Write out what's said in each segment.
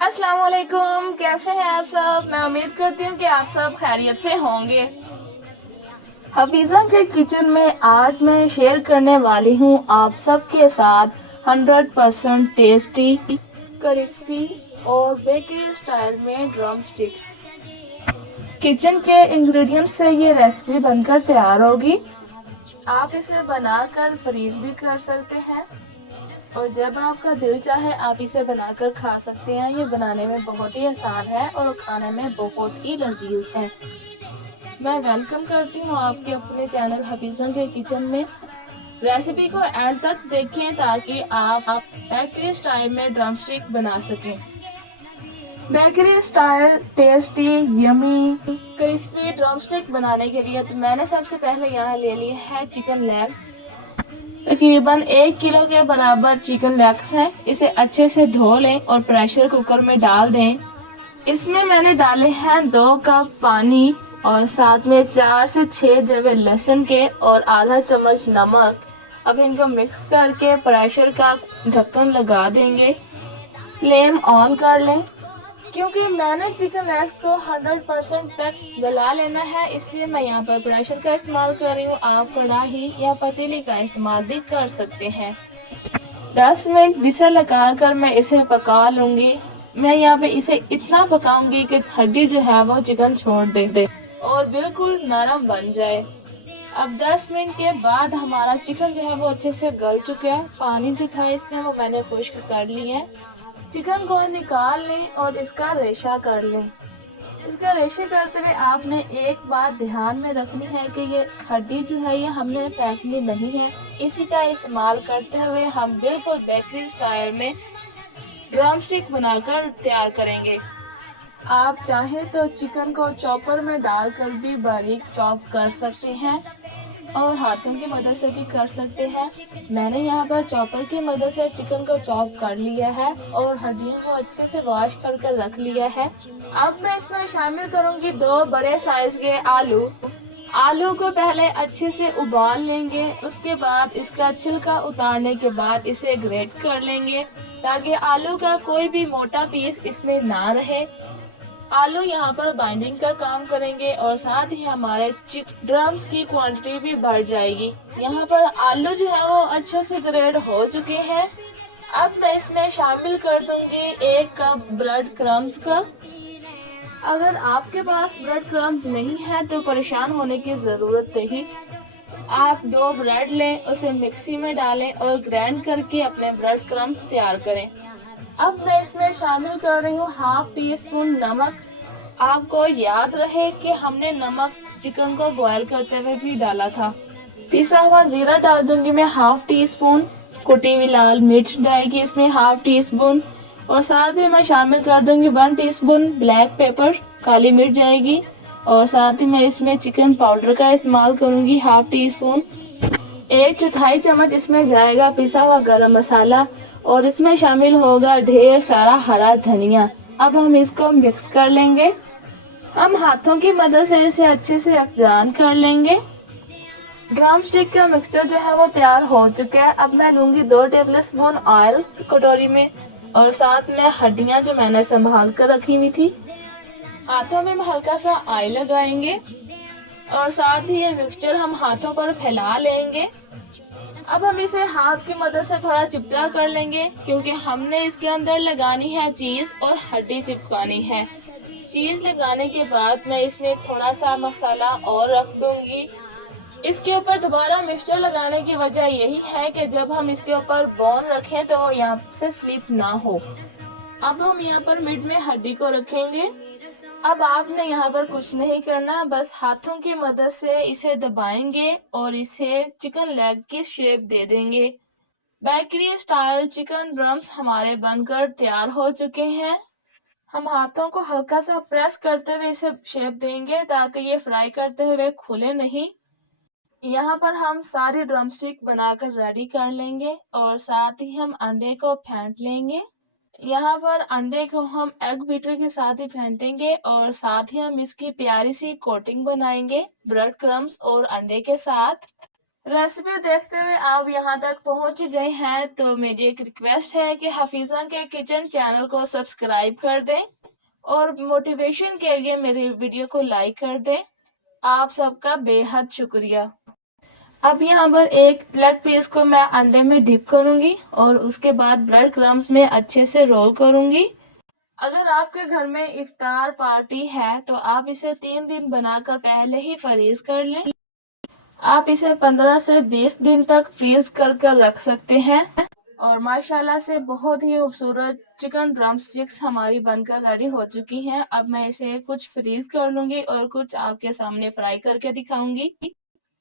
अस्सलाम वालेकुम, कैसे हैं आप सब। मैं उम्मीद करती हूँ कि आप सब खैरियत से होंगे। हफीज़ा के किचन में आज मैं शेयर करने वाली हूँ आप सबके साथ 100% टेस्टी, क्रिस्पी और बेकरी स्टाइल में ड्रम स्टिक्स। किचन के इंग्रेडिएंट्स से ये रेसिपी बनकर तैयार होगी। आप इसे बनाकर फ्रीज भी कर सकते हैं और जब आपका दिल चाहे आप इसे बनाकर खा सकते हैं। ये बनाने में बहुत ही आसान है और खाने में बहुत ही लजीज है। मैं वेलकम करती हूँ आपके अपने चैनल हफीज़ा के किचन में। रेसिपी को एंड तक देखें ताकि आप बेकरी स्टाइल में ड्रमस्टिक बना सकें। Bakery style tasty yummy crispy drumstick बनाने के लिए तो मैंने सबसे पहले यहाँ ले लिए है चिकन लेग्स। तकरीबन 1 किलो के बराबर चिकन लेग्स है। इसे अच्छे से धो लें और प्रेशर कुकर में डाल दें। इसमें मैंने डाले हैं 2 कप पानी और साथ में 4 से 6 जवे लहसुन के और आधा चम्मच नमक। अब इनको मिक्स करके प्रेशर का ढक्कन लगा देंगे। फ्लेम ऑन कर लें। क्योंकि मैंने चिकन लेग्स को 100% तक गला लेना है, इसलिए मैं यहाँ पर प्रेशर का इस्तेमाल कर रही हूँ। आप कढ़ाई या पतीली का इस्तेमाल भी कर सकते हैं। 10 मिनट विसल लगाकर मैं इसे पका लूंगी। मैं यहाँ पे इसे इतना पकाऊंगी कि हड्डी जो है वो चिकन छोड़ दे और बिल्कुल नरम बन जाए। अब 10 मिनट के बाद हमारा चिकन जो है वो अच्छे से गल चुका है। पानी जो था इसमें वो मैंने खुश्क कर लिया है। चिकन को निकाल लें और इसका रेशा कर लें। इसका रेशे करते हुए आपने एक बात ध्यान में रखनी है कि ये हड्डी जो है ये हमने फेंकनी नहीं है। इसी का इस्तेमाल करते हुए हम बिल्कुल बेकरी स्टाइल में ड्रम स्टिक बनाकर तैयार करेंगे। आप चाहें तो चिकन को चॉपर में डालकर भी बारीक चॉप कर सकते हैं और हाथों की मदद से भी कर सकते हैं। मैंने यहाँ पर चॉपर की मदद से चिकन को चॉप कर लिया है और हड्डियों को अच्छे से वॉश करके रख लिया है। अब मैं इसमें शामिल करूंगी 2 बड़े साइज के आलू। आलू को पहले अच्छे से उबाल लेंगे। उसके बाद इसका छिलका उतारने के बाद इसे ग्रेट कर लेंगे ताकि आलू का कोई भी मोटा पीस इसमें ना रहे। आलू यहाँ पर बाइंडिंग का काम करेंगे और साथ ही हमारे ड्रम्स की क्वांटिटी भी बढ़ जाएगी। यहाँ पर आलू जो है वो अच्छे से ग्रेड हो चुके हैं। अब मैं इसमें शामिल कर दूंगी 1 कप ब्रेड क्रम्स का। अगर आपके पास ब्रेड क्रम्स नहीं है तो परेशान होने की जरूरत नहीं। आप 2 ब्रेड लें, उसे मिक्सी में डालें और ग्राइंड करके अपने ब्रेड क्रम्स तैयार करें। अब मैं इसमें शामिल कर रही हूँ हाफ टी स्पून नमक। आपको याद रहे कि हमने नमक चिकन को बॉयल करते हुए भी डाला था। पिसा हुआ जीरा डाल दूंगी मैं हाफ टी स्पून। कुटी हुई लाल मिर्च डालेगी इसमें हाफ टी स्पून और साथ ही मैं शामिल कर दूंगी 1 टीस्पून ब्लैक पेपर, काली मिर्च जाएगी और साथ ही मैं इसमें चिकन पाउडर का इस्तेमाल करूंगी हाफ टी स्पून। 1/4 चम्मच इसमें जाएगा पिसा हुआ गरम मसाला और इसमें शामिल होगा ढेर सारा हरा धनिया। अब हम इसको मिक्स कर लेंगे। हम हाथों की मदद से इसे अच्छे से यकजान कर लेंगे। ड्रम स्टिक का मिक्सचर जो है वो तैयार हो चुका है। अब मैं लूंगी 2 टेबल स्पून ऑयल कटोरी में और साथ में हड्डियां जो मैंने संभाल कर रखी हुई थी। हाथों में हम हल्का सा ऑयल लगाएंगे और साथ ही ये मिक्सचर हम हाथों पर फैला लेंगे। अब हम इसे हाथ की मदद से थोड़ा चिपका कर लेंगे क्योंकि हमने इसके अंदर लगानी है चीज और हड्डी चिपकानी है। चीज लगाने के बाद मैं इसमें थोड़ा सा मसाला और रख दूंगी। इसके ऊपर दोबारा मिक्सचर लगाने की वजह यही है कि जब हम इसके ऊपर बोन रखें तो वो यहाँ से स्लिप ना हो। अब हम यहाँ पर मिड में हड्डी को रखेंगे। अब आपने यहाँ पर कुछ नहीं करना, बस हाथों की मदद से इसे दबाएंगे और इसे चिकन लेग की शेप दे देंगे। बेकरी स्टाइल चिकन ड्रम्स हमारे बनकर तैयार हो चुके हैं। हम हाथों को हल्का सा प्रेस करते हुए इसे शेप देंगे ताकि ये फ्राई करते हुए खुले नहीं। यहाँ पर हम सारी ड्रमस्टिक बनाकर रेडी कर लेंगे और साथ ही हम अंडे को फेंट लेंगे। यहाँ पर अंडे को हम एग बीटर के साथ ही फेंटेंगे और साथ ही हम इसकी प्यारी सी कोटिंग बनाएंगे ब्रेड क्रम्स और अंडे के साथ। रेसिपी देखते हुए आप यहाँ तक पहुँच गए हैं तो मेरी एक रिक्वेस्ट है कि हफीज़ा के किचन चैनल को सब्सक्राइब कर दें और मोटिवेशन के लिए मेरी वीडियो को लाइक कर दें। आप सबका बेहद शुक्रिया। अब यहाँ पर एक लेग पीस को मैं अंडे में डिप करूंगी और उसके बाद ब्रेड क्रम्स में अच्छे से रोल करूंगी। अगर आपके घर में इफ्तार पार्टी है तो आप इसे 3 दिन बनाकर पहले ही फ्रीज कर लें। आप इसे 15 से 20 दिन तक फ्रीज कर रख सकते हैं और माशाल्लाह से बहुत ही खूबसूरत चिकन ड्रम स्टिक्स हमारी बनकर रेडी हो चुकी हैं। अब मैं इसे कुछ फ्रीज कर लूंगी और कुछ आपके सामने फ्राई करके दिखाऊंगी।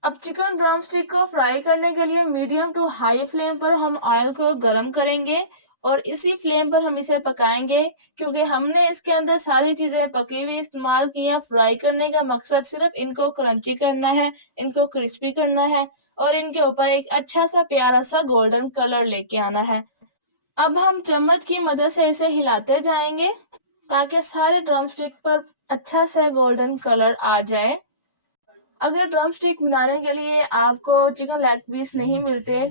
अब चिकन ड्रम स्टिक को फ्राई करने के लिए मीडियम टू हाई फ्लेम पर हम ऑयल को गर्म करेंगे और इसी फ्लेम पर हम इसे पकाएंगे क्योंकि हमने इसके अंदर सारी चीजें पकी हुई इस्तेमाल की हैं। फ्राई करने का मकसद सिर्फ इनको क्रंची करना है, इनको क्रिस्पी करना है और इनके ऊपर एक अच्छा सा प्यारा सा गोल्डन कलर लेके आना है। अब हम चम्मच की मदद से इसे हिलाते जाएंगे ताकि सारे ड्रम स्टिक पर अच्छा सा गोल्डन कलर आ जाए। अगर ड्रम स्टिक बनाने के लिए आपको चिकन लेग पीस नहीं मिलते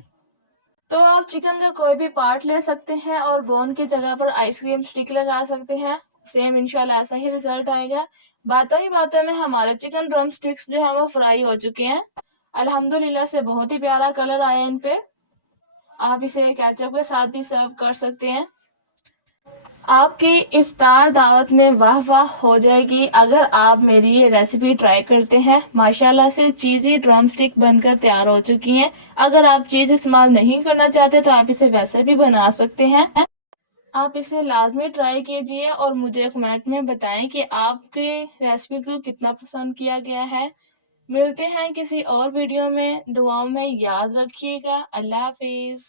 तो आप चिकन का कोई भी पार्ट ले सकते हैं और बोन की जगह पर आइसक्रीम स्टिक लगा सकते हैं। सेम इंशाल्लाह ऐसा ही रिजल्ट आएगा। बातों ही बातों में हमारे चिकन ड्रम स्टिक्स जो है वो फ्राई हो चुके हैं। अल्हम्दुलिल्लाह से बहुत ही प्यारा कलर आया इन पे। आप इसे केचप के साथ भी सर्व कर सकते हैं। आपकी इफ्तार दावत में वाह वाह हो जाएगी अगर आप मेरी ये रेसिपी ट्राई करते हैं। माशाल्लाह से चीज़ी ड्रम स्टिक बनकर तैयार हो चुकी हैं। अगर आप चीज़ इस्तेमाल नहीं करना चाहते तो आप इसे वैसे भी बना सकते हैं। आप इसे लाजमी ट्राई कीजिए और मुझे कमेंट में बताएं कि आपके रेसिपी को कितना पसंद किया गया है। मिलते हैं किसी और वीडियो में। दुआओं में याद रखिएगा। अल्लाह हाफिज़।